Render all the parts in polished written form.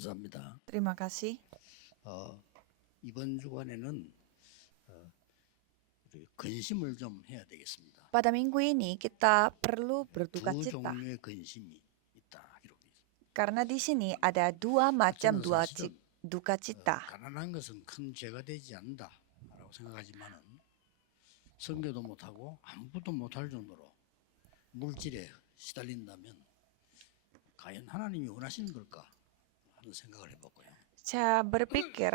감사합니다. Terima kasih. 이번 주간에는 우리 근심을 좀 해야 되겠습니다. Pada minggu ini kita perlu berduka 두 cita. 종류의 근심이 있다 기록이 있습니다. Karena di sini ada dua macam 저는 사실은 duka cita. 가난한 것은 큰 죄가 되지 않는다라고 생각하지만은 선교도 못하고 아무것도 못할 정도로 물질에 시달린다면 과연 하나님이 원하시는 걸까 하는 생각을 해봤고요. Saya berpikir,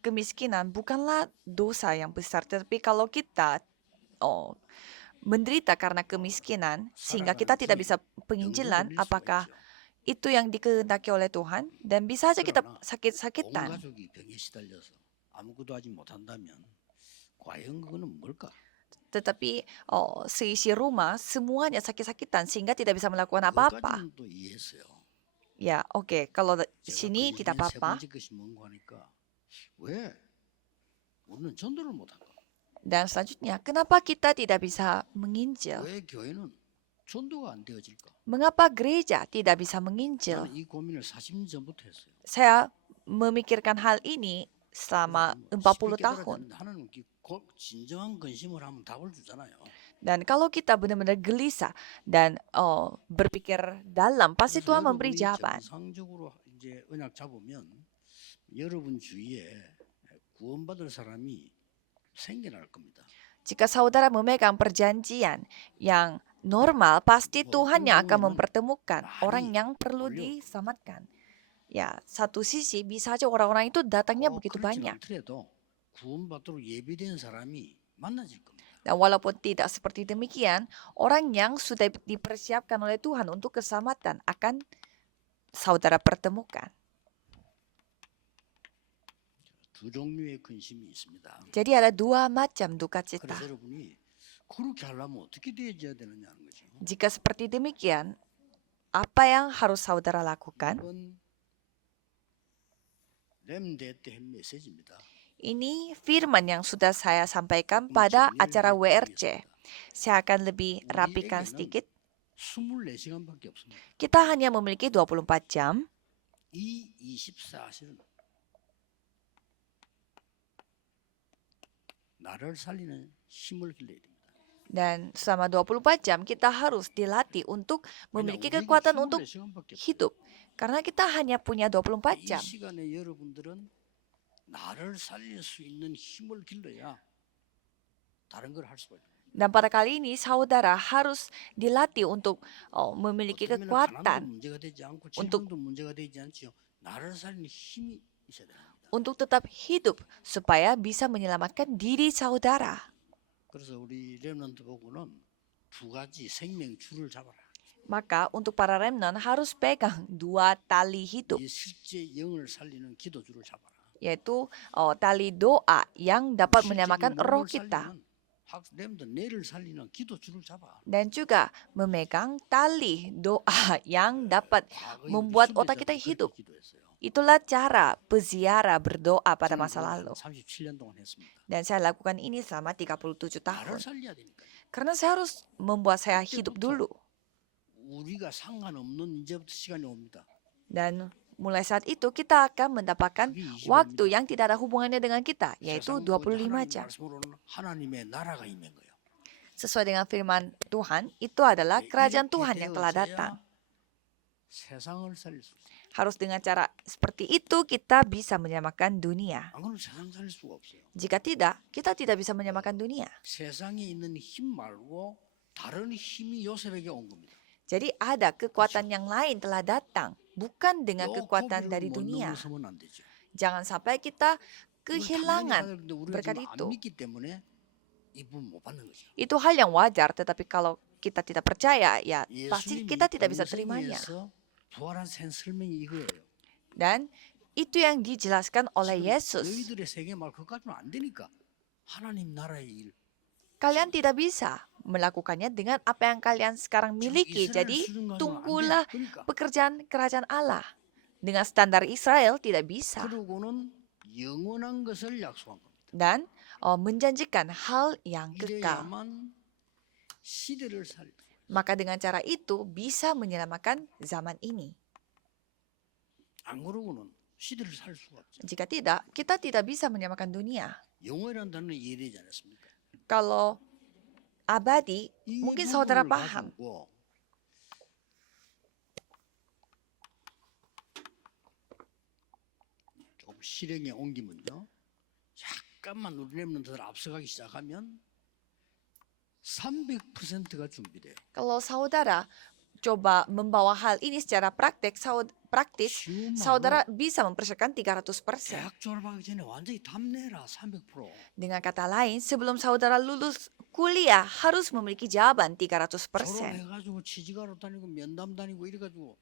kemiskinan bukanlah dosa yang besar, tetapi kalau kita menderita karena kemiskinan sehingga kita tidak bisa penginjilan, apakah itu yang dikehendaki oleh Tuhan? Dan bisa saja kita 온 sakit-sakitan. 가족이 병에 시달려서 아무것도 하지 못한다면 과연 그거는 뭘까? Tetapi seisi rumah semuanya sakit-sakitan sehingga tidak bisa melakukan apa-apa. 그것까지는 또 이해했어요. Ya, oke. Kalau di 제가 sini tidak 근심의 세 apa-apa. 번째 것이 뭔가 하니까 왜 우리는 전도를 못할까? Dan selanjutnya, kenapa kita tidak bisa menginjil? 왜 교회는 전도가 안 되어질까? Mengapa gereja tidak bisa menginjil? 나는 이 고민을 40년 전부터 했어요. Saya memikirkan hal ini selama 40 tahun. 하나님 진정한 근심을 하면 답을 주잖아요. Dan kalau kita benar-benar gelisah dan berpikir dalam, pasti 그래서 Tuhan memberi 여러분이 jawaban. 정상적으로 이제 언약 잡으면 여러분 주위에 구원받을 사람이 생겨날 겁니다. Jika saudara memegang perjanjian yang normal, pasti Tuhan yang akan mempertemukan orang yang perlu diselamatkan. Ya, satu sisi bisa saja orang-orang itu datangnya begitu 그렇진 banyak. 않더라도 구원받도록 예비된 사람이 만나질 겁니다. Dan walaupun tidak seperti demikian, orang yang sudah dipersiapkan oleh Tuhan untuk keselamatan akan saudara pertemukan. 두 종류의 근심이 있습니다. Jadi ada dua macam duka cita. 그래서 여러분이 그렇게 하려면 어떻게 되어야 되느냐는 거죠. Jika seperti demikian, apa yang harus saudara lakukan? 이번 렘대 때 한 메시지입니다. Ini firman yang sudah saya sampaikan pada acara WRC. Saya akan lebih rapikan sedikit. 24시간밖에 없습니다. Kita hanya memiliki 24 jam. 이 24시는 나를 살리는 힘을 길러야 됩니다. Dan selama 24 jam kita harus dilatih untuk memiliki kekuatan untuk hidup. Karena kita hanya punya 24 이 jam. 시간에 여러분들은 나를 살릴 수 있는 힘을 길러야 다른 걸 할 수가 있어요. Dan pada kali ini saudara harus dilatih untuk memiliki kekuatan 문제가 되지 않고 untuk 질병도 문제가 되지 않지요. 나를 살리는 힘이 있어야 됩니다. untuk tetap hidup supaya bisa menyelamatkan diri saudara. 그래서 우리 렘넌트 보고는 두 가지 생명 줄을 잡아라. Maka untuk para remnant harus pegang dua tali hidup, 이 실제 영을 살리는 기도줄을 잡아라. yaitu tali doa yang dapat menyelamatkan roh kita. 렘넌트 뇌를 살리는 기도줄을 잡아. Dan juga memegang tali doa yang dapat membuat otak kita hidup. Itulah cara peziarah berdoa pada masa lalu. 37년 동안 했습니다. Dan saya lakukan ini selama 37 tahun. 나를 살려야 되니까. Karena saya harus membuat saya hidup dulu. 우리가 상관없는 이제부터 시간이 옵니다. Dan mulai saat itu kita akan mendapatkan waktu yang tidak ada hubungannya dengan kita, yaitu 25 jam. 하나님의 나라가 임한 거예요. Sesuai dengan firman Tuhan, itu adalah kerajaan Tuhan yang telah datang. 세상을 살릴 수 있어요. Harus dengan cara seperti itu kita bisa menyamakan dunia. 안 그러면 세상 살릴 수가 없어요. Jika tidak, kita tidak bisa menyamakan dunia. 세상에 있는 힘 말고 다른 힘이 요셉에게 온 겁니다. Jadi ada kekuatan yang lain telah datang, bukan dengan kekuatan dari 못 dunia. 넘어서면 안 되죠. Jangan sampai kita 그건 kehilangan 당연히 받아야 되는데 우리가 berkat 지금 안 itu. 믿기 때문에 이분 못 받는 거죠. Itu hal yang wajar, tetapi kalau kita tidak percaya, ya pasti 예수님이 kita tidak bisa terimanya. 공생애에서 부활한 새 설명이 이거예요. Dan itu yang dijelaskan oleh 지금 Yesus. 너희들의 세계 말 그까지는 안 되니까 하나님 나라의 일. Kalian tidak bisa melakukannya dengan apa yang kalian sekarang miliki. Jadi tunggulah pekerjaan kerajaan Allah. Dengan standar Israel tidak bisa. 그러고는 영원한 것을 약속한 겁니다. Dan menjanjikan hal yang kekal. 이래야만 시대를 살릴 Maka dengan cara itu bisa menyelamatkan zaman ini. 안 그러고는 시대를 살 수가 없죠. Jika tidak, kita tidak bisa menyamakan dunia. 영원이라는 단어는 이해되지 않았습니까? Kalau abadi, 이 mungkin saudara 부분을 paham. 가지고 조금 실행에 옮기면요, 잠깐만 우리 랩런트들 앞서가기 시작하면 300%가 준비돼요. Kalau saudara coba membawa hal ini secara praktis, 쉬운 saudara 말로 bisa mempersiapkan 300%. 대학 졸업하기 전에 완전히 답내라 300%. Dengan kata lain, sebelum saudara lulus kuliah harus memiliki jawaban 300%. 졸업해가지고 취직하러 다니고 면담 다니고 이래가지고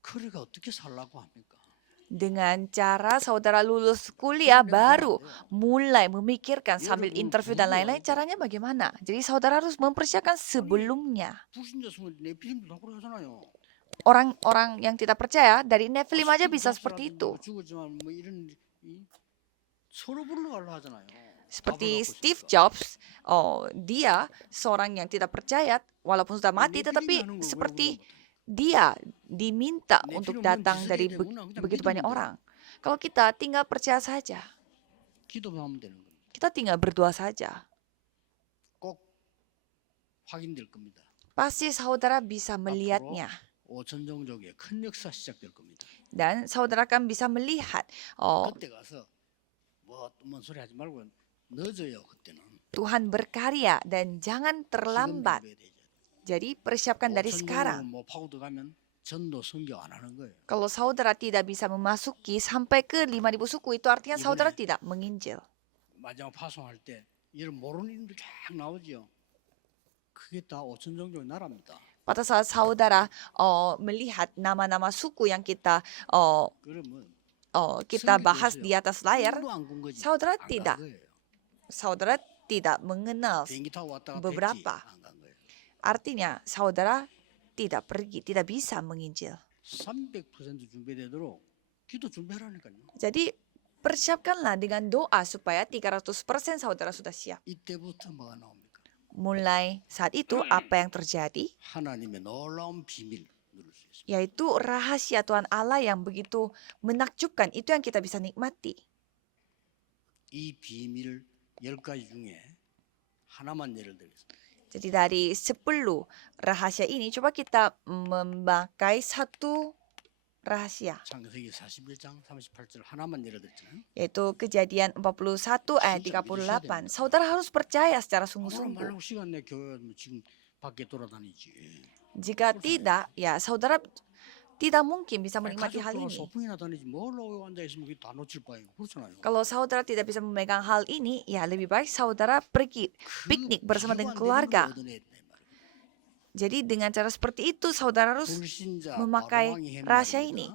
그래가 어떻게 살라고 합니까? Dengan cara saudara lulus kuliah baru mulai memikirkan sambil Yaudah, interview dan dulu lain-lain, aja. caranya bagaimana? Jadi saudara harus mempersiapkan sebelumnya. 불신자성은 네피림도 다 그래 하잖아요. Orang-orang yang tidak percaya dari Nephilim aja bisa seperti itu. 죽었지만 뭐 이런 서로 불러가려 하잖아요. Seperti 답을 갖고 Steve 있으니까. Jobs, dia seorang yang tidak percaya walaupun sudah mati, 네피림이 tetapi 하는 걸 왜 seperti 몰라 못해? dia diminta Nephilim untuk 뭔 datang 지식이 dari 되구나. 그냥 begitu 믿으면 banyak 돼요. orang. Kalau kita tinggal percaya saja, 기도하면 되는 겁니다. kita tinggal berdoa saja, 꼭 확인될 겁니다. pasti saudara bisa melihatnya. 오천 종족의 큰 역사 시작될 겁니다. Dan saudara akan bisa melihat, 그때 가서 뭐먼 소리 하지 말고 늦어요. 그때는. Tuhan berkarya dan jangan 지금 terlambat. 준비해야 되죠. Jadi persiapkan dari 오천 sekarang. 종족을 뭐 파고들 가면 전도 선교 안 하는 거예요. Kalau saudara tidak bisa memasuki sampai ke 5.000 suku, itu artinya saudara 이번에 tidak menginjil. 마지막 파송할 때 이런 모르는 이름들 쫙 나오죠. 그게 다 오천 종족의 나라입니다. Pada saat saudara melihat nama-nama suku yang kita 그러면 bahas di atas layar, 꿈도 안 꾼 거지. saudara 안 간 tidak 거예요. saudara tidak mengenal. 비행기 타고 왔다가 beberapa. 안 간 거예요. Artinya saudara tidak pergi, tidak bisa menginjil. 300% 준비되도록 기도 준비하라니까요. Jadi persiapkanlah dengan doa supaya 300% saudara sudah siap. 이때부터 뭐가 나옵니까? Mulai saat itu apa yang terjadi? 하나님의 놀라운 비밀 누릴 수 있습니다. Yaitu rahasia Tuhan Allah yang begitu menakjubkan. Itu yang kita bisa nikmati. 이 비밀 10가지 중에 하나만 예를 들겠습니다. Jadi dari 10 rahasia ini, coba kita memakai satu rahasia. 창세기 41장 38절 하나만 예를 들잖아요. Yaitu Kejadian 41 ayat 38. Saudara harus percaya secara 그럼 sungguh-sungguh. 말라고 시간 내 교회 지금 밖에 돌아다니지. Jika tidak, ya saudara tidak mungkin bisa menikmati hal 가족들하고 ini. 소풍이나 다니지 뭘로 앉아 있으면 다 놓칠 바에요. 그렇잖아요. Kalau saudara tidak bisa memegang hal ini, ya lebih baik saudara pergi piknik bersama dengan keluarga. Jadi dengan cara seperti itu saudara harus memakai rahasia ini.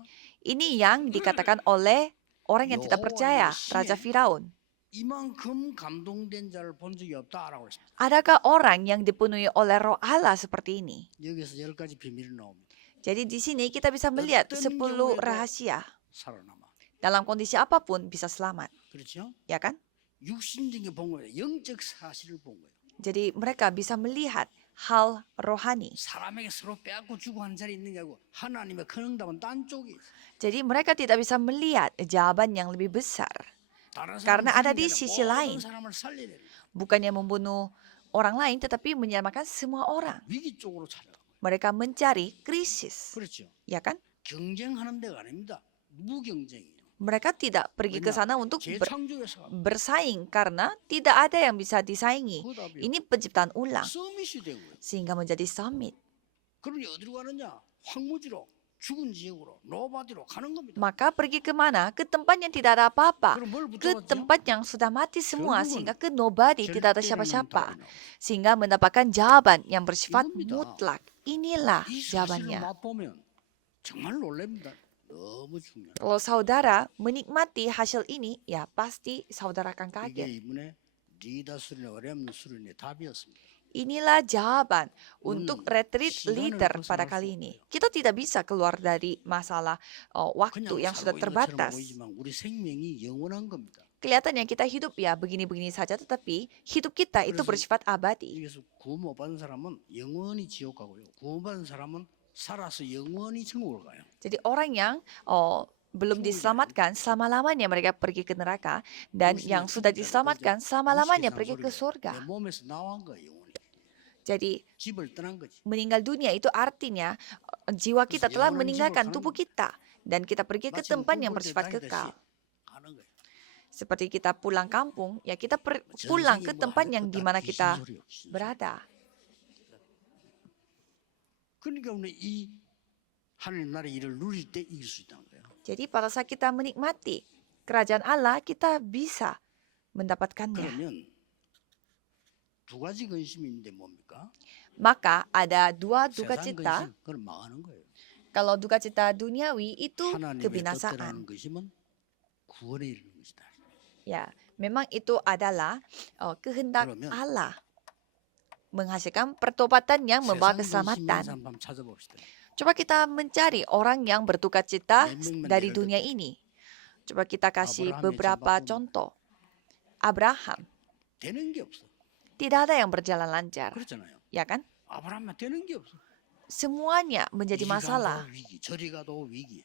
Ini yang dikatakan oleh orang yang tidak percaya, Raja Firaun. 이만큼 감동된 자를 본 적이 없다라고 했습니다. Adakah orang yang dipenuhi oleh Roh Allah seperti ini? 여기서 10가지 비밀이 나옵니다. Jadi di sini kita bisa melihat 10 rahasia. 살아남아. Dalam kondisi apapun bisa selamat, 그렇죠? ya kan? 육신적인 본 거예요. 영적 사실을 본 거예요. Jadi mereka bisa melihat hal rohani. 사람에게 서로 빼앗고 주고 한 자리 있는 게 아니고 하나님의 큰 응답은 딴 쪽에 있어요. Jadi mereka tidak bisa melihat jawaban yang lebih besar. 다른 Karena 사람 ada di 살리는 게 sisi 아니라 lain. 모든 사람을 살려야 돼요. Bukannya membunuh orang lain, tetapi menyelamatkan semua orang. 위기 쪽으로 찾아간 거예요. Mereka mencari krisis, 그렇죠. ya kan? 경쟁하는 데가 아닙니다. 무경쟁이에요. Mereka tidak pergi ke sana untuk 재창조에서 bersaing karena tidak ada yang bisa disaingi. 그 답이요. Ini penciptaan ulang 서밋이 되고요. sehingga menjadi summit. 그러니 어디로 가느냐? 황무지로 죽은 지역으로 노바디로 가는 겁니다. Maka pergi kemana? Ke tempat yang tidak ada apa-apa. 그럼 뭘 Ke 붙잡았죠? tempat yang sudah mati semua 결국은 sehingga ke nobody, tidak ada 절대라는 siapa-siapa. 답이 나옵니다. Sehingga mendapatkan jawaban yang bersifat 이겁니다. mutlak. Inilah 이 사실을 jawabannya. 맛보면 정말 놀랍니다. 너무 중요해요. Kalau saudara menikmati hasil ini, ya pasti saudara akan 이게 kaget. 이번에 리더 수련회, 어려운 수련회 답이었습니다. Inilah jawaban untuk retreat 시간을 leader pada 벗어날 kali 수 ini. 없어요. Kita tidak bisa keluar dari masalah waktu 그냥 yang sudah 살고 있는 것처럼 terbatas. 보이지만 우리 생명이 영원한 겁니다. Kelihatannya kita hidup ya begini-begini saja, tetapi hidup kita itu 그래서 bersifat abadi. 여기서 구원 못 받은 사람은 영원히 지옥 가고요. 구원 받은 사람은 살아서 영원히 천국을 가요. Jadi orang yang belum 천국을 가요. diselamatkan, selama-lamanya mereka pergi ke neraka. Dan yang sudah diselamatkan, selama-lamanya pergi ke 내 surga. 몸에서 나온 거예요, 영원히. Jadi 집을 떠난 거지. meninggal dunia itu artinya jiwa kita telah 영원한 집으로 meninggalkan 가는 tubuh 겁니다. kita. Dan kita pergi ke 마치 tempat 뭐 yang 꿀벌 때 bersifat 다니듯이 kekal. 가는 거예요. Seperti kita pulang kampung, ya kita pulang 전생에 ke 뭐 tempat 안 yang 했고 다 dimana 귀신 kita 소리요, 귀신 소리. berada. 그러니까 우리 이 하나님 나라의 일을 누릴 때 이길 수 있다는 거예요. Jadi pada saat kita menikmati kerajaan Allah, kita bisa mendapatkannya. 그러면 두 가지 근심이 있는데 뭡니까? Maka ada dua duka 세상 cita. 근심, 그건 망하는 거예요. Kalau duka cita duniawi itu 하나님의 kebinasaan. 뜻대로는 것이면 구원에 이르는 것이다. Ya, memang itu adalah kehendak 그러면 Allah menghasilkan pertobatan yang membawa 세상 근심 있는 keselamatan. 사람 한번 찾아봅시다. Coba kita mencari orang yang berduka cita 몇 명만 dari 예를 dunia 들게. ini. Coba kita kasih 아브라함의 beberapa 전반부는 contoh. Abraham, 되는 게 없어. tidak ada yang berjalan lancar, 그렇잖아요. ya kan? 아브라함은 되는 게 없어. Semuanya menjadi 이리 masalah. 가도 위기, 저리 가도 위기.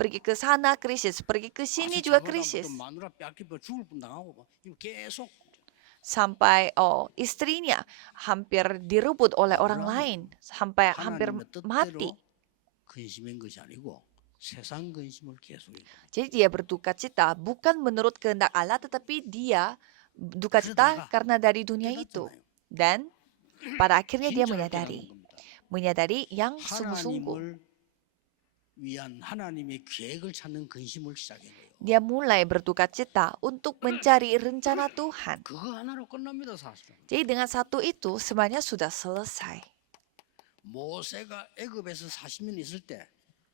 Pergi ke sana krisis, pergi ke sini 아주 juga 작아도 krisis. 마누라 뺏기고 죽을 뻔 당하고 막 이거 계속 Sampai istrinya hampir direbut oleh orang Abraham, lain, sampai hampir 하나님의 mati. 뜻대로 근심인 것이 아니고 세상 근심을 계속해요. Jadi dia berduka cita bukan menurut kehendak Allah, tetapi dia duka cita 그러다가 karena dari dunia itu. 깨닫잖아요. Dan pada akhirnya dia 진짜를 깨닫는 겁니다. menyadari yang sungguh-sungguh. 하나님을 위한 하나님의 계획을 찾는 근심을 시작한 거예요. Dia mulai berduka cita untuk mencari rencana Tuhan. 그거 하나로 끝납니다, 사실은. Jadi dengan satu itu sebenarnya sudah selesai. 모세가 애굽에서 40년 있을 때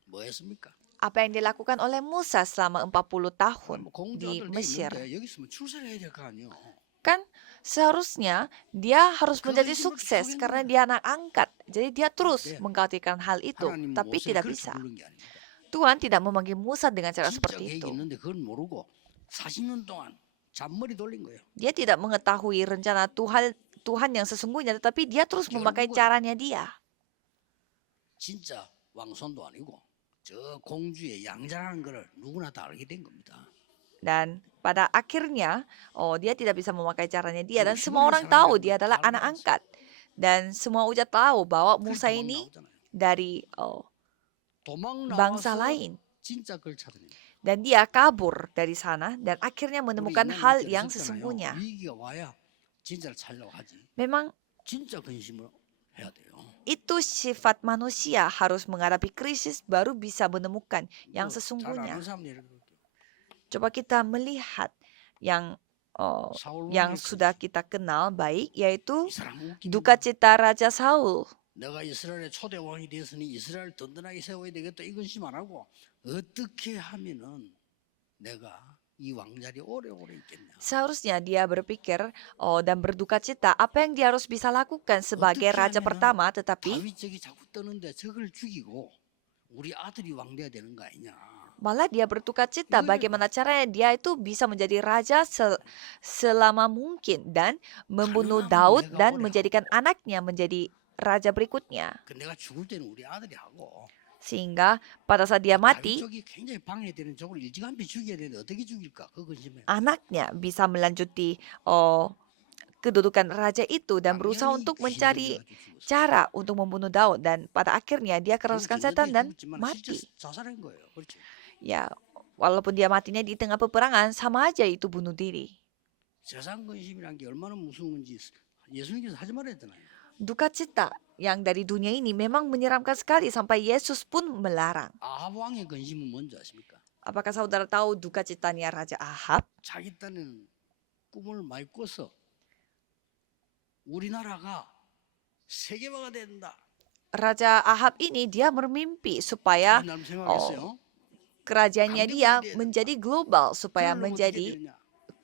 뭐 했습니까? Apa yang dilakukan oleh Musa selama 40 tahun 뭐 공주 di 아들 내 Mesir. 있는데 여기 있으면 출세를 해야 될 거 아니에요. Kan seharusnya dia harus menjadi 그것이 sukses 그렇게 karena 하겠는데. dia anak angkat. Jadi dia terus 네. menggantikan hal itu, 하나님 tapi 모세를 tidak 그렇게 bisa. 부른 게 아닙니다. Tuhan tidak memanggil Musa dengan cara 진짜 seperti 계획이 itu. 있는데 그걸 모르고 40년 동안 잔머리 돌린 거예요. Dia tidak mengetahui rencana Tuhan yang sesungguhnya, tetapi dia terus memakai 결국은 caranya dia. 진짜 왕손도 아니고 저 공주의 양자라는 거를 누구나 다 알게 된 겁니다. Dan pada akhirnya, dia tidak bisa memakai caranya dia, dan 그리고 semua 히브리 orang tahu 사람들은 dia adalah 다 anak 알고 angkat. Dan semua udah tahu bahwa 그래서 Musa 도망 ini 나오잖아요. dari 도망 bangsa 나와서 lain. 진짜 그걸 찾으니. Dan dia kabur dari sana dan akhirnya 우리 menemukan 인간 hal 일자리 yang 있었잖아요. sesungguhnya. 위기가 와야 진짜를 찾으려고 하지. Memang 진짜 근심을 해야 돼요. itu sifat manusia, harus menghadapi krisis baru bisa menemukan yang 잘 sesungguhnya. 아는 사람 예를 들어볼게요. Coba kita melihat yang 사울 yang 왕의 sudah 근심. kita kenal baik, yaitu 이 사람 웃깁니다. duka cita Raja Saul. 내가 이스라엘의 초대 왕이 되었으니 이스라엘 든든하게 세워야 되겠다 이 근심 안 하고 어떻게 하면은 내가 이 왕자리 오래오래 있겠냐. Seharusnya dia berpikir dan berduka cita apa yang dia harus bisa lakukan sebagai 어떻게 raja 하면은 pertama, tetapi 다윗 저기 자꾸 떠는데 저걸 죽이고 우리 아들이 왕 돼야 되는 거 아니냐. malah dia berduka cita 이거를 bagaimana caranya dia itu bisa menjadi raja selama mungkin dan membunuh 가능하면 Daud 내가 dan 오래 menjadikan 하고. anaknya menjadi raja berikutnya. 그 내가 죽을 때는 우리 아들이 하고 Sehingga pada saat dia 다윗 mati, 쪽이 굉장히 방해되는 쪽을 일찌감치 죽여야 되는데 어떻게 죽일까? 그 근심에 anaknya bisa melanjuti kedudukan raja itu dan berusaha 당연히 untuk 귀신을 mencari 들여가지고 죽었어. cara untuk membunuh Daud, dan pada akhirnya dia keraskan setan dan 죽었지만 mati. 실제 자살한 거예요. 그렇죠. Ya, walaupun dia matinya di tengah peperangan, sama aja itu bunuh diri. 세상 근심이란 게 얼마나 무서운 건지 예수님께서 하지 말았잖아요. Duka cita yang dari dunia ini memang menyeramkan sekali sampai Yesus pun melarang. 아합 왕의 근심은 뭔지 아십니까? Apakah saudara tahu duka citanya Raja Ahab? 자기 딴에는 꿈을 많이 꿔서 우리나라가 세계화가 된다. Raja Ahab ini dia bermimpi supaya 이 나름 생각했어요. kerajaannya dia menjadi global, supaya 그러려면 어떻게 menjadi 되느냐?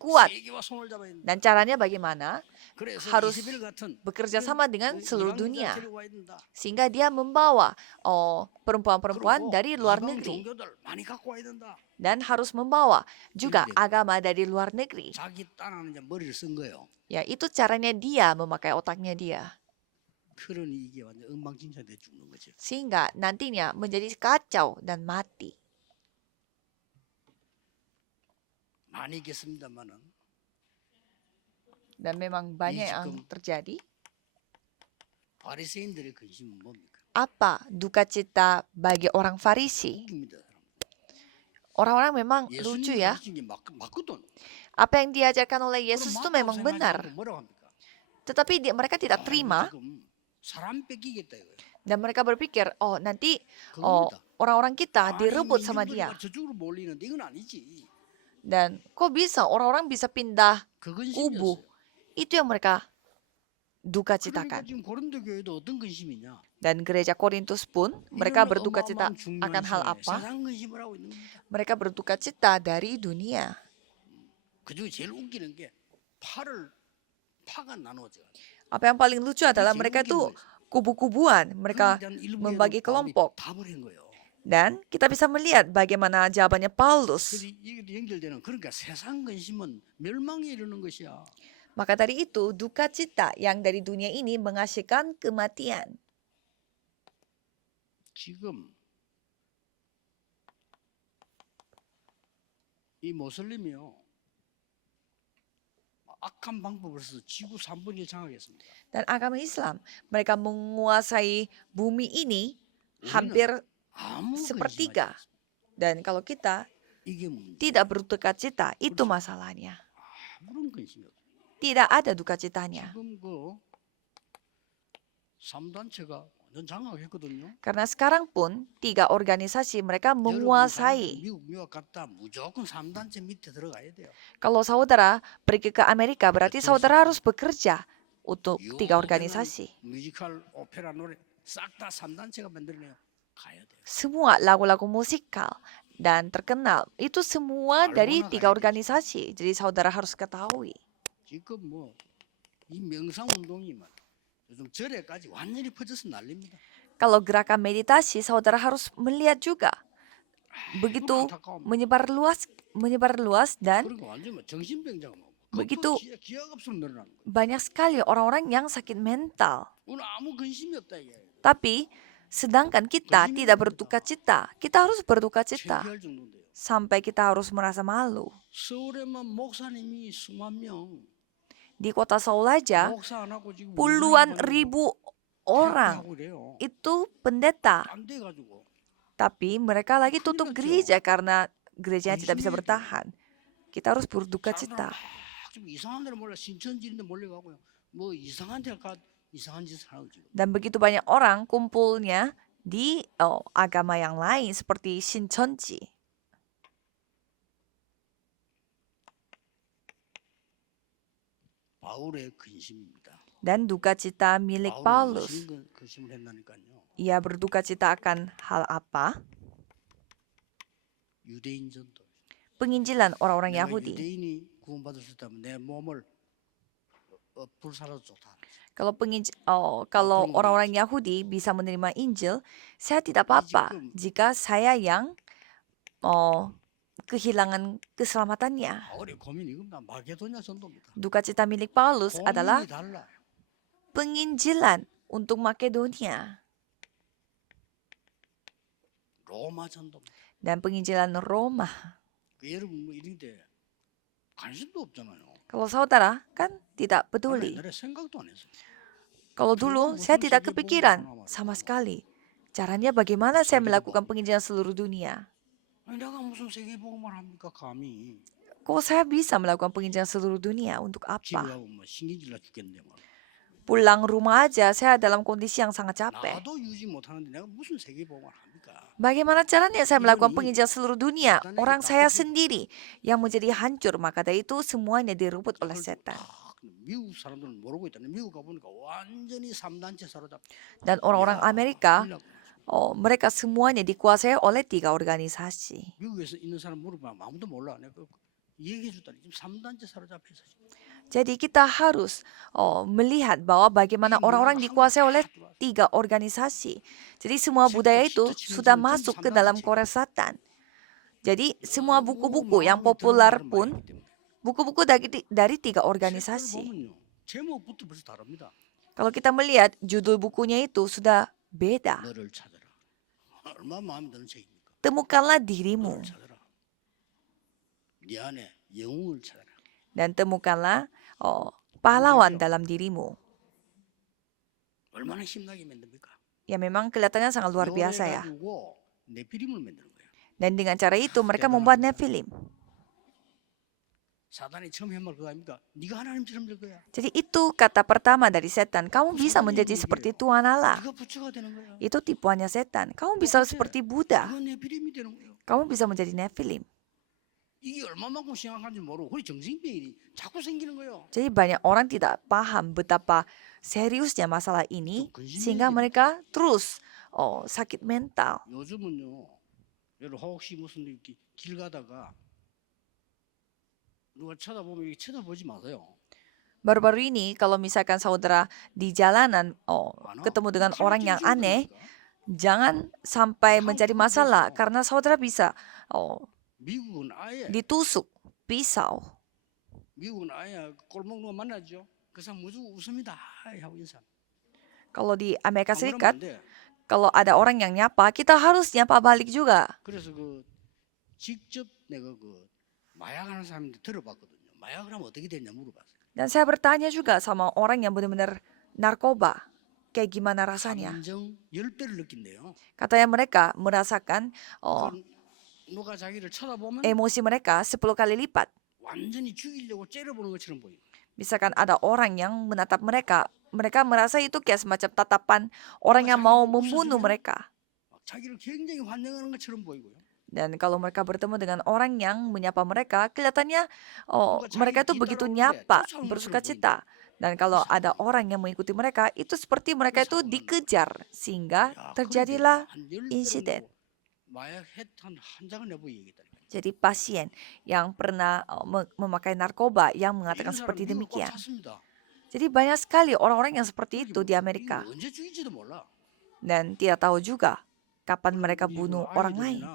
kuat. 세계와 손을 잡아야 된다. Dan caranya bagaimana? 그래서 harus 이스라엘 같은 bekerja sama dengan seluruh 이방 dunia. 여자를 데려와야 된다. Sehingga dia membawa 그리고 perempuan-perempuan dari luar 이방 negeri. 종교들 많이 갖고 와야 된다. Dan harus membawa juga 이렇게 agama dari luar negeri. 자기 딴 하는 이제 머리를 쓴 거예요. Ya, itu caranya dia memakai otaknya dia. 그러니 이게 완전 엉망진창돼 죽는 거죠. Sehingga nantinya menjadi kacau dan mati. 많이 있겠습니다만은 Dan memang banyak yang 지금 terjadi. 바리새인들의 근심은 뭡니까? Apa duka cita bagi orang Farisi? 웃깁니다. Orang-orang memang lucu 예수님이 ya. 가르친 게 맞거든. Apa yang diajarkan oleh 그럼 Yesus itu 맞다고 memang 생각하지 benar. 않고 뭐라고 합니까? Tetapi mereka tidak 이거 terima 지금 사람 뺏기겠다 이거예요. dan mereka berpikir, oh nanti oh, 그겁니다. orang-orang kita 아니, direbut sama 민중들이 dia. 막 저쪽으로 몰리는데 이건 아니지. Dan kok bisa orang-orang bisa pindah 그 kubu? 근심이었어요. Itu yang mereka duka 그러니까 citakan. 지금 고린도 교회도 어떤 근심이냐? Dan gereja Korintus pun mereka 이런 berduka cita 어마어마한 중요한 akan hal 시간에 apa? 세상 근심을 하고 있는 겁니다. Mereka berduka cita dari dunia. 그중에 제일 웃기는 게 파가 나눠져. Apa yang paling lucu adalah mereka itu kubu-kubuan. Mereka membagi kelompok. 답을 한 거예요. Dan kita bisa melihat bagaimana jawabannya Paulus. 그래서 이게 연결되는 그러니까 세상 근심은 멸망에 이르는 것이야. Maka dari itu, duka cita yang dari dunia ini menghasilkan kematian. 지금 이 모슬림이요. 악한 방법을 써서 지구 3분의 1 장악했습니다. Dan agama Islam, mereka menguasai bumi ini hampir 아무 sepertiga. 근심하지 않습니다. Dan kalau kita 이게 문제. tidak berduka cita, itu masalahnya. 아무런 근심이 없어요. Tidak ada duka citanya. 지금 그 3단체가 완전 장악했거든요. Karena sekarang pun, 3 organisasi mereka 여러분 menguasai. 미국 갔다 무조건 3단체 밑에 들어가야 돼요. Kalau saudara pergi ke Amerika, berarti Betul saudara sekali. harus bekerja untuk 3 organisasi. 뮤지컬, 오페라, 노래 싹 다 3단체가 만들어내요. 가야 돼요. Semua lagu-lagu musikal dan terkenal, itu semua dari 3 organisasi. Jadi saudara harus ketahui. 지금 뭐 이 명상 운동이만 요즘 절에까지 완전히 퍼져서 난립니다. Kalau gerakan meditasi, saudara harus melihat juga. Begitu menyebar luas dan 그러니까 완전 뭐 정신병자가 뭐 begitu 기억 없으면 늘어나는 거예요. banyak sekali orang-orang yang sakit mental. 오늘 아무 근심이 없다 이게. Tapi sedangkan kita tidak berduka cita, kita harus berduka cita 창피할 정도인데요. sampai kita harus merasa malu. 서울에만 목사님이 수만 명 Di kota Seoul aja 목사 안 하고 지금 puluhan 운동하고 ribu orang 하고 그래요. itu pendeta. 안 돼가지고 Tapi mereka lagi tutup Betul. gereja karena gerejanya tidak bisa Kunci bertahan. Kita harus berduka 사람들은 cita. 좀 이상한 데로 몰려 신천지인데 몰려가고요. 뭐 이상한 데 가 이상한 짓을 하고 지금. Dan begitu banyak orang kumpulnya di agama yang lain seperti Shincheonji. 바울의 근심입니다. Dan duka cita milik 바울은 Paulus. 무슨 근심을 했나니까요. Ia berduka cita akan hal apa? 유대인 전도. Penginjilan orang-orang 내가 Yahudi. 유대인이 구원받을 수 있다면 내 몸을 불사라도 좋다. Kalau 그런 orang-orang Yahudi bisa menerima Injil, saya tidak apa-apa jika saya yang kehilangan keselamatannya. 바울의 고민이 이겁니다. 마게도냐 전도입니다. Duka cita milik Paulus adalah 고민이 달라. penginjilan untuk Makedonia 로마 전도입니다. dan penginjilan Roma. 여러분 뭐 이런데 관심도 없잖아요. Kalau saudara kan tidak 나는 peduli. 옛날에 생각도 안 했어요. Kalau dulu saya tidak kepikiran sama sekali. Caranya bagaimana saya melakukan penginjilan seluruh dunia? 아니 내가 무슨 세계복음을 합니까 감히. Kok saya bisa melakukan penginjilan seluruh dunia? Untuk 집에 apa? 가면 뭐 신경질 나 죽겠는데 뭐. Pulang rumah aja saya dalam kondisi yang sangat capek. 나도 유지 못하는데 내가 무슨 세계복음을 합니까? Bagaimana caranya saya melakukan penginjilan seluruh dunia? Orang saya sendiri yang menjadi hancur, maka dari itu semuanya direbut oleh setan. 미국 사람들은 모르고 있다. 미국 가보니까 완전히 3단체 사로잡. Dan orang-orang Amerika, mereka semuanya dikuasai oleh 3 organisasi. 미국에서 있는 사람 물어보면 아무도 몰라. 내가 얘기해 줬다니 지금 3단체 사로잡혀서. Jadi kita harus melihat bahwa bagaimana orang-orang dikuasai oleh 3 organisasi. Jadi semua budaya itu sudah masuk ke dalam Korea Selatan. Jadi semua buku-buku yang populer pun buku-buku dari 3 organisasi. 제목부터 벌써 다릅니다. Kalau kita melihat judul bukunya itu sudah beda. 너를 찾아라. 얼마나 마음에 드는 책입니까? Temukanlah 너를 dirimu 찾아라. 네 안에 영웅을 찾아라. dan temukanlah pahlawan dalam dirimu. 얼마나 힘나게 만듭니까? Ya memang kelihatannya sangat luar 요래 biasa ya. 가지고 네피림을 만드는 거예요. Dan dengan cara itu mereka membuat Nephilim. 사단이 처음 한 말 그거 아닙니까? 네가 하나님처럼 될 거야. Jadi itu kata pertama dari setan. Kamu bisa menjadi seperti Tuhan Allah. 네가 부처가 되는 거야. Itu tipuannya setan. Kamu bisa seperti Buddha. 그건 네피림이 되는 거예요. Kamu bisa menjadi Nephilim. 이게 얼마만큼 심각한지 모르고 우리 정신병이 자꾸 생기는 거예요. Jadi banyak orang tidak paham betapa seriusnya masalah ini sehingga mereka terus sakit mental. 요즘은요. 여러분 혹시 무슨 이렇게 길 가다가 누가 쳐다보면 이렇게 쳐다보지 마세요. Baru-baru ini kalau misalkan saudara di jalanan ketemu dengan orang yang aneh, jangan sampai mencari masalah karena saudara bisa 미국은 아예 ditusuk pisau. 미국은 아예 꼴목 누가 만나죠. 그 사람 무조건 웃습니다. 하이 하고 인사. Kalau di Amerika 안 그러면 Serikat, 안 돼. kalau ada orang yang nyapa, kita harus nyapa balik juga. 그래서 그 직접 내가 그 마약하는 사람한테 들어봤거든요. 마약을 하면 어떻게 되냐 물어봤어요. Dan saya bertanya juga sama orang yang benar-benar narkoba, kayak gimana rasanya. 감정 10배를 느낀대요. Katanya mereka merasakan 그 누가 자기를 쳐다보면 emosi mereka 10 kali lipat. 완전히 죽이려고 째려보는 것처럼 보여요. Misalkan ada orang yang menatap mereka, mereka merasa itu kayak semacam tatapan orang yang mau membunuh mereka. 자기를 굉장히 환영하는 것처럼 보이고요. Dan kalau mereka bertemu dengan orang yang menyapa mereka, kelihatannya mereka itu begitu nyapa, bersukacita. Dan kalau ada orang yang mengikuti mereka, itu seperti mereka itu dikejar. Sehingga terjadilah insiden. 마약 한 장을 내보고 얘기했다니까. Jadi pasien yang pernah memakai narkoba yang mengatakan seperti demikian. Jadi banyak sekali orang-orang yang seperti itu di Amerika. 언제 죽일지도 몰라. Dan tidak tahu juga kapan mereka bunuh orang lain.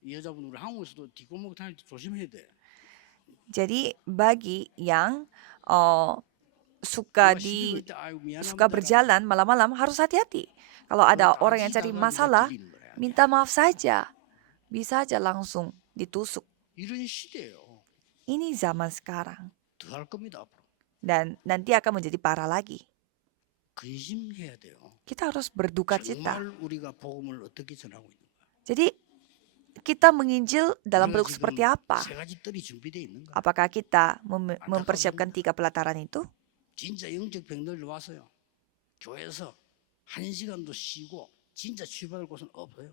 이 여자분 우리 한국에서도 뒷골목 다닐 때 조심해야 돼. Jadi bagi yang suka berjalan malam-malam harus hati-hati. Kalau ada orang yang cari masalah, minta maaf saja. Bisa aja langsung ditusuk. 이런 시대예요. Ini zaman sekarang. 더 할 겁니다 앞으로. Dan nanti akan menjadi parah lagi. 근심해야 돼요. Kita harus berduka cita. 정말 우리가 복음을 어떻게 전하고 있는가? Jadi kita menginjil dalam bentuk seperti apa? 세 가지 뜰이 준비되어 있는가? Apakah kita mempersiapkan 3 pelataran itu? 진짜 영적 병들들 와서요. 교회에서 1시간도 쉬고 진짜 치유받을 곳은 없어요.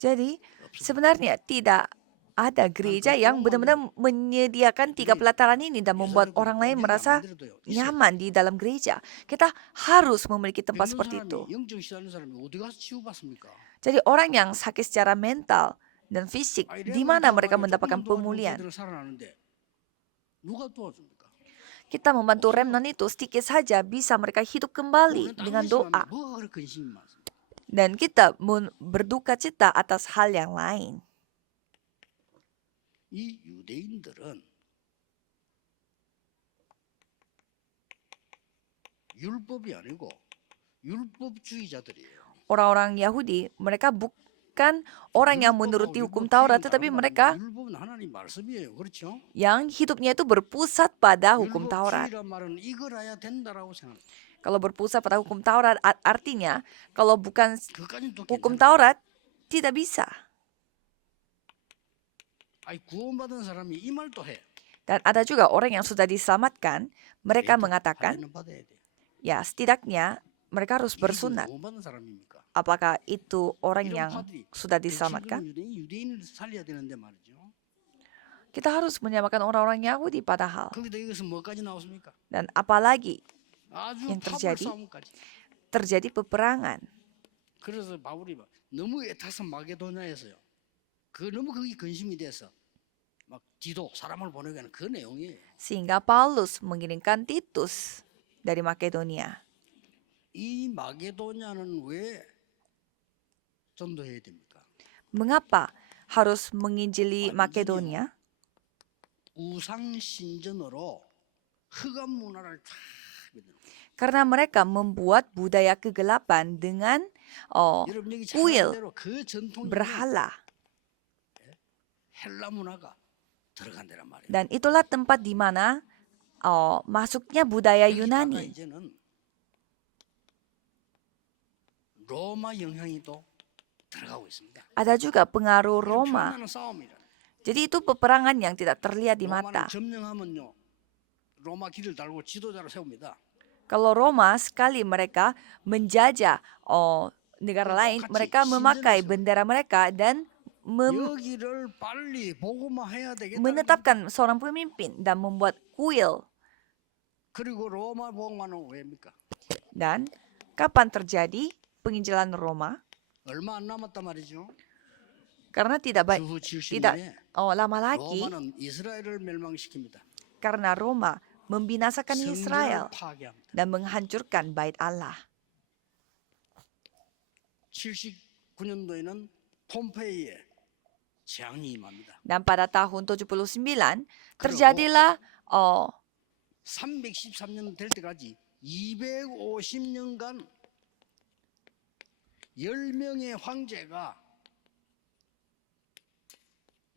Jadi sebenarnya tidak ada gereja yang benar-benar menyediakan 3 pelataran ini dan membuat orang lain merasa nyaman di dalam gereja. Kita harus memiliki tempat seperti itu. 영적 시달린 사람이 어디 가서 치유받습니까? Jadi orang yang sakit secara mental dan fisik, di mana mereka mendapatkan pemulihan? 누가 도와줍니까? Kita membantu remnant itu sedikit saja bisa mereka hidup kembali dengan doa. 뭐가 그렇게 근심이 많습니까? Dan kita berduka cita atas hal yang lain. 이 유대인들은 율법이 아니고 율법주의자들이에요. Orang-orang Yahudi, mereka bukan orang yang menuruti hukum Taurat, tetapi mereka 율법은 하나님 말씀이에요. 그렇죠? yang hidupnya itu berpusat pada hukum Taurat. 율법주의란 말은 이거라야 된다라고 생각합니다. Kalau berpusat pada hukum Taurat, artinya kalau bukan 그까지는 또 hukum 괜찮아요. Taurat, tidak bisa. 아니 구원받은 사람이 이 말도 해. Dan ada juga orang yang sudah diselamatkan, mereka mengatakan, 할례는 받아야 돼. ya setidaknya mereka harus 이게 bersunat. 구원받은 사람입니까? Apakah itu orang 이런 yang 파들이 sudah 백신 diselamatkan? 그런 유대인을 살려야 되는데 말이죠. Kita harus menyamakan orang-orang Yahudi padahal. 거기다 여기서 뭐까지 나왔습니까? Dan apalagi 아주 yang 파벌 terjadi? 싸움까지. terjadi peperangan. 그래서 바울이 너무 애타서 마게도냐에서요. 너무 그게 근심이 돼서 막 디도 사람을 보내게 하는 그 내용이에요. Sehingga Paulus mengirimkan Titus dari Makedonia. 이 마게도냐는 왜 전도해야 됩니까? Mengapa harus menginjili Makedonia? 우상 신전으로 흑암 문화를 다 Karena mereka membuat budaya kegelapan dengan 여러분 여기 잘 kuil 아는 대로 그 전통이 berhala. 헬라 문화가 들어간 데란 말이에요. Dan itulah tempat di mana masuknya budaya 여기다가 Yunani. 이제는 로마 영향이 또 들어가고 있습니다. Ada juga pengaruh 이건 Roma. 표현하는 싸움이라. Jadi itu peperangan yang tidak terlihat di 로마는 mata. 점령하면요, 로마 길을 달고 지도자를 세웁니다. Kalau Roma sekali mereka menjajah negara lain, mereka memakai bendera mereka dan 여기를 빨리 복음화해야 되겠다. menetapkan seorang pemimpin dan membuat kuil. 그리고 로마 복음화는 왜입니까? Dan kapan terjadi penginjilan Roma? 얼마 안 남았단 말이죠. Karena tidak 주후 tidak 70년에 lama lagi, 로마는 이스라엘을 멸망시킵니다. karena Roma membinasakan Israel 성전을 파괴합니다. dan menghancurkan bait Allah. 79년도에는 폼페이에 재앙이 임합니다. Dan pada tahun 79 terjadilah 313년 될 때까지 250년간 10명의 황제가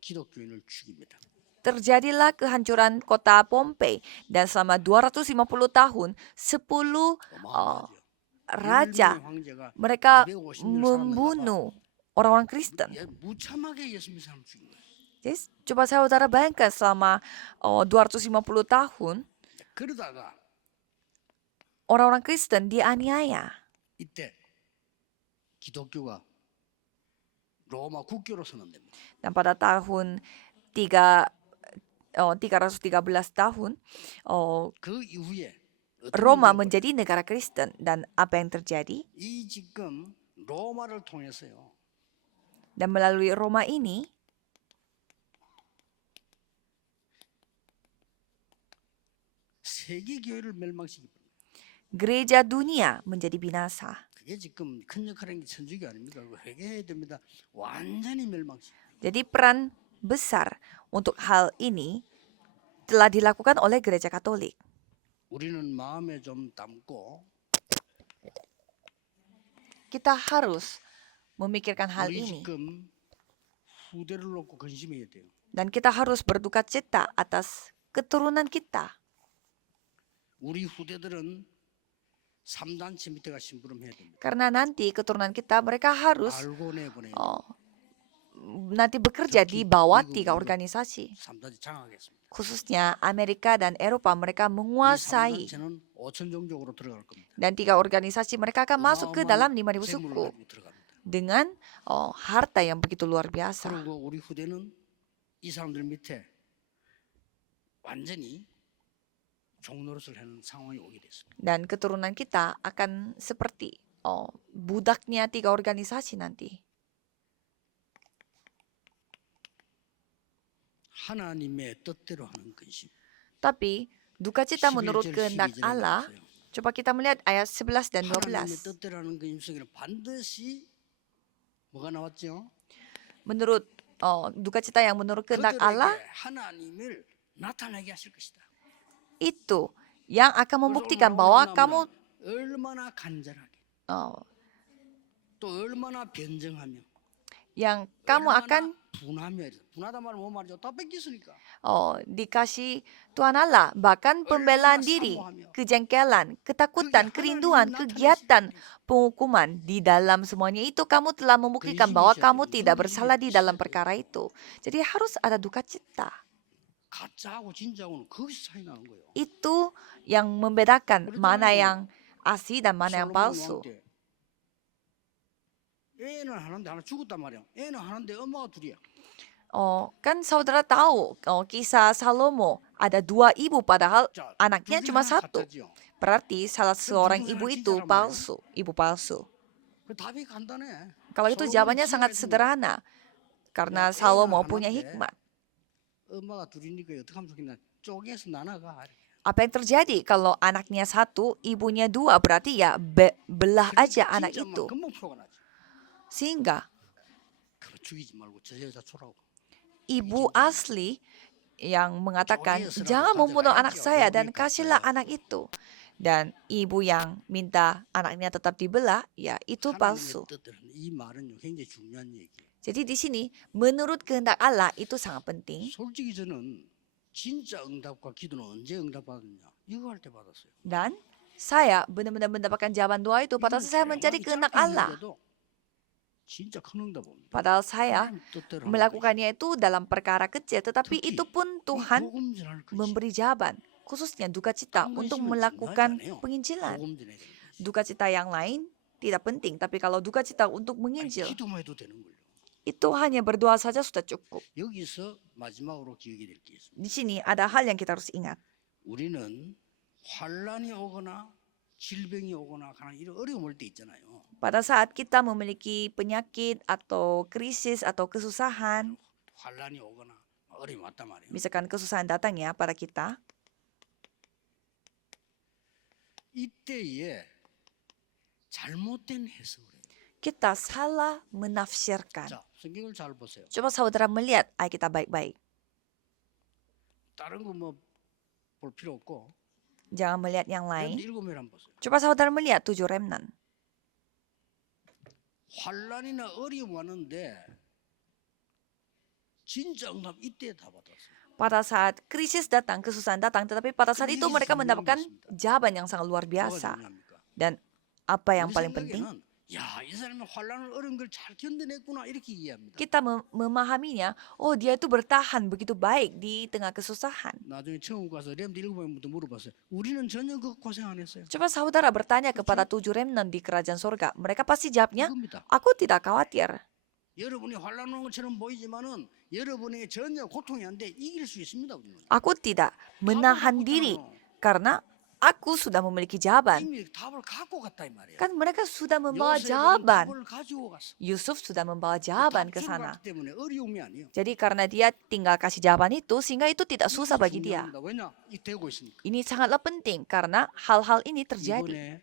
기독교인을 죽입니다. terjadilah kehancuran kota Pompei dan selama 250 tahun 10 어마어마하죠. raja 10명의 황제가 mereka 250년 membunuh orang-orang Kristen. 무참하게 예수 믿는 사람 죽인 거예요. Jadi, coba saudara bayangkan selama 250 tahun 그러다가 orang-orang Kristen dianiaya. 이때 기독교가 로마 국교로 선언됩니다. Dan pada tahun 313 tahun 그 이후에 Roma menjadi negara Kristen. Dan apa yang terjadi? 이 지금 로마를 통해서요. Dan melalui Roma ini 세계 교회를 멸망시킵니다. gereja dunia menjadi binasa. 그게 지금 큰 역할인 게 천주교 아닙니까? 그거 회개해야 됩니다. 완전히 멸망시킵니다. Jadi peran besar untuk hal ini telah dilakukan oleh gereja Katolik. 우리는 마음에 좀 담고 Kita harus memikirkan hal 우리 ini. 지금 후대를 놓고 근심해야 돼요. Dan kita harus berduka cita atas keturunan kita. 우리 후대들은 3단체 밑에가 심부름해야 됩니다. Karena nanti keturunan kita mereka harus 알고 내보내야 nanti bekerja di bawah 3 organisasi. 3단체 장악했습니다. Khususnya Amerika dan Eropa mereka 이 menguasai. 3단체는 5천종족으로 들어갈 겁니다. Dan 3 organisasi mereka akan masuk ke dalam 5.000 재물을 suku 가지고 들어갑니다. dengan harta yang begitu luar biasa. 그리고 우리 후대는 이 사람들 밑에 완전히 종노릇을 하는 상황이 오게 됐습니다. Dan keturunan kita akan seperti budaknya 3 organisasi nanti. 하나님의 뜻대로 하는 근심. Tapi duka cita menurut 11절, kehendak 12절에 Allah. 나왔어요. Coba kita melihat ayat 11 dan 하나님의 12. 뜻대로 하는 근심 속에는 반드시 뭐가 나왔죠? Menurut duka cita yang menurut kehendak Allah 그들에게 하나님을 나타나게 하실 것이다. itu yang akan membuktikan 그래서 bahwa 오늘 kamu 얼마나 간절하게 또 얼마나 변정하며 yang kamu akan 분하며 분하다 말은 뭐 말이죠? 다 뺏겼으니까. dikasih Tuhan Allah, bahkan pembelaan diri, kejengkelan, ketakutan, kerinduan, kegiatan, penghukuman di dalam semuanya itu kamu telah membuktikan bahwa kamu tidak bersalah di dalam perkara itu. Jadi harus ada duka cita. 가짜하고 진짜하고는 거기서 차이 나는 거예요. Itu yang membedakan mana yang asli dan mana yang palsu. 애는 하나인데 하나 죽었단 말이야. 애는 하나인데 엄마가 둘이야. Kan saudara tahu kisah Salomo ada 2 ibu padahal 자, anaknya 둘 중에 cuma 하나가 1. 가짜지요. Berarti salah seorang 둘 ibu 중에 itu 하나는 진짜란 palsu, ibu palsu. 그 답이 간단해. Kalau itu 솔로몬은 jawabannya sangat 지혜가 있습니다. sederhana. Karena 애는 Salomo punya 하나인데 hikmat. 엄마가 둘이니까 어떻게 하면 좋겠나? 쪼개서 나눠가. Apa yang terjadi kalau anaknya 1, ibunya 2? Berarti ya belah aja anak itu. 금방 표가 나지. Sehingga 그거 죽이지 말고 저 여자 초라고. ibu asli yang mengatakan, jangan membunuh anak saya dan kasihlah anak itu. Dan ibu yang minta anaknya tetap dibelah, ya itu palsu. 하나님의 뜻대로 이 말은요 굉장히 중요한 얘기예요. Jadi di sini menurut kehendak Allah itu sangat penting. 솔직히 저는 진짜 응답과 기도는 언제 응답받았냐? 이거 할 때 받았어요. Dan saya benar-benar mendapatkan jawaban doa itu pada 이거는 saat saya mencari 조용하게 kehendak 짧게 Allah. 했는데도 진짜 큰 응답 옵니다. Padahal saya 하나님 뜻대로 하는 melakukannya itu dalam perkara kecil, tetapi 특히 itu pun 것이. 이 Tuhan 복음 전할 것이 memberi jawaban, khususnya duka cita 큰 untuk 것이면 melakukan 중요하지 않아요. penginjilan. 복음 전해야 되는 것이. Duka cita yang lain tidak penting, tapi kalau duka cita untuk 아니, menginjil, 기도만 해도 되는 걸요. itu hanya berdoa saja sudah cukup. 여기서 마지막으로 기억이 될 게 있습니다. Di sini ada hal yang kita harus ingat. 우리는 환란이 오거나 질병이 오거나 하는 이런 어려움 올 때 있잖아요. Pada saat kita memiliki penyakit atau krisis atau kesusahan, 환란이 오거나 어려움이 왔단 말이에요. misalkan kesusahan datang ya pada kita, 이때에 잘못된 해석을 해요. kita salah menafsirkan. 자, 성경을 잘 보세요. Coba saudara melihat ayat kita baik-baik. 다른 거 뭐 볼 필요 없고 Jangan melihat yang 렘 lain. 7명 한번 보세요. Coba saudara melihat 7 remnant. 환란이나 어려움 왔는데 진짜 응답 이때 다 받았어요. Pada saat krisis datang, kesusahan datang, tetapi pada saat itu mereka mendapatkan jawaban yang sangat luar 뭐가 biasa. 중요합니까? Dan apa yang 우리 paling penting? 생각에는 야, 이 사람은 환란을 어려운 걸 잘 견뎌냈구나 이렇게 이해합니다. Kita memahaminya, oh dia itu bertahan begitu baik di tengah kesusahan. 나중에 처음 가서 렘 7명부터 물어봤어요. 우리는 전혀 그 고생 안 했어요. Coba saudara bertanya kepada 7 remnant di kerajaan surga. Mereka pasti jawabnya, 이겁니다. aku tidak khawatir. 여러분이 환란 오는 것처럼 보이지만은 여러분에게 전혀 고통이 안 돼 이길 수 있습니다. 우리는. Aku tidak menahan diri karena aku sudah memiliki jawaban. 이미 답을 갖고 갔다 이 말이에요. Kan mereka sudah membawa 요셉은 jawaban. 답을 가지고 갔어. Yusuf sudah membawa jawaban ke 답주로 sana. 갔기 때문에 어려움이 아니에요. Jadi karena dia tinggal kasih jawaban itu, sehingga itu tidak susah bagi dia. 중요합니다. 왜냐? 이 되고 있으니까. Ini sangatlah penting karena hal-hal ini terjadi. 이번에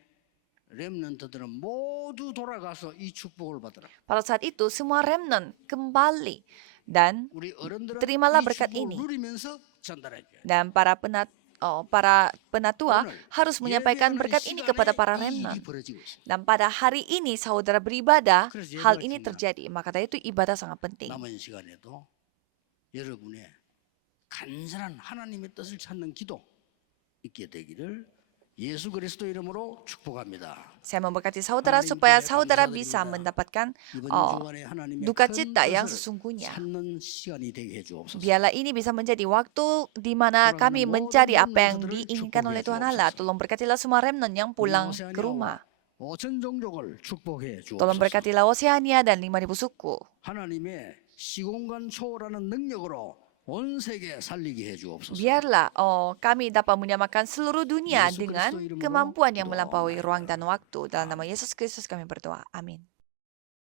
렘넌트들은 모두 돌아가서 이 축복을 받으라. Pada saat itu semua remnant kembali dan 우리 어른들은 terimalah 이 berkat 축복을 ini. 누리면서 전달해 줘요. Dan para penatua 오늘 harus menyampaikan 예배하는 berkat ini kepada para 시간에 이 remnant. 일이 벌어지고 있어요. Dan pada hari ini saudara beribadah, 그래서 hal 예배가 ini 중요합니다. terjadi. Maka dari itu ibadah sangat penting. 남은 시간에도 여러분의 간절한 하나님의 뜻을 찾는 기도 있게 되기를 예수 그리스도 이름으로 축복합니다. Saya memberkati saudara supaya saudara bisa mendapatkan 이번 주간에 하나님의 duka 큰 cita yang 뜻을 sesungguhnya. 찾는 시간이 되게 해주옵소서. Biarlah ini bisa menjadi waktu di mana kami mencari apa yang diinginkan oleh Tuhan Allah. Tolong berkatilah semua remnant yang pulang ke rumah. 5천 종족을 축복해 Tolong 주옵소서. berkatilah Oseania dan 5.000 suku. 하나님의 시공간 초월하는 능력으로 온 세계 살리게 해 주옵소서. Biarlah kami dapat menyamakan seluruh dunia Yesus dengan Kristus irim으로 kemampuan yang 기도하옵나이다. melampaui ruang dan waktu. Dalam nama Yesus Kristus kami berdoa. Amin.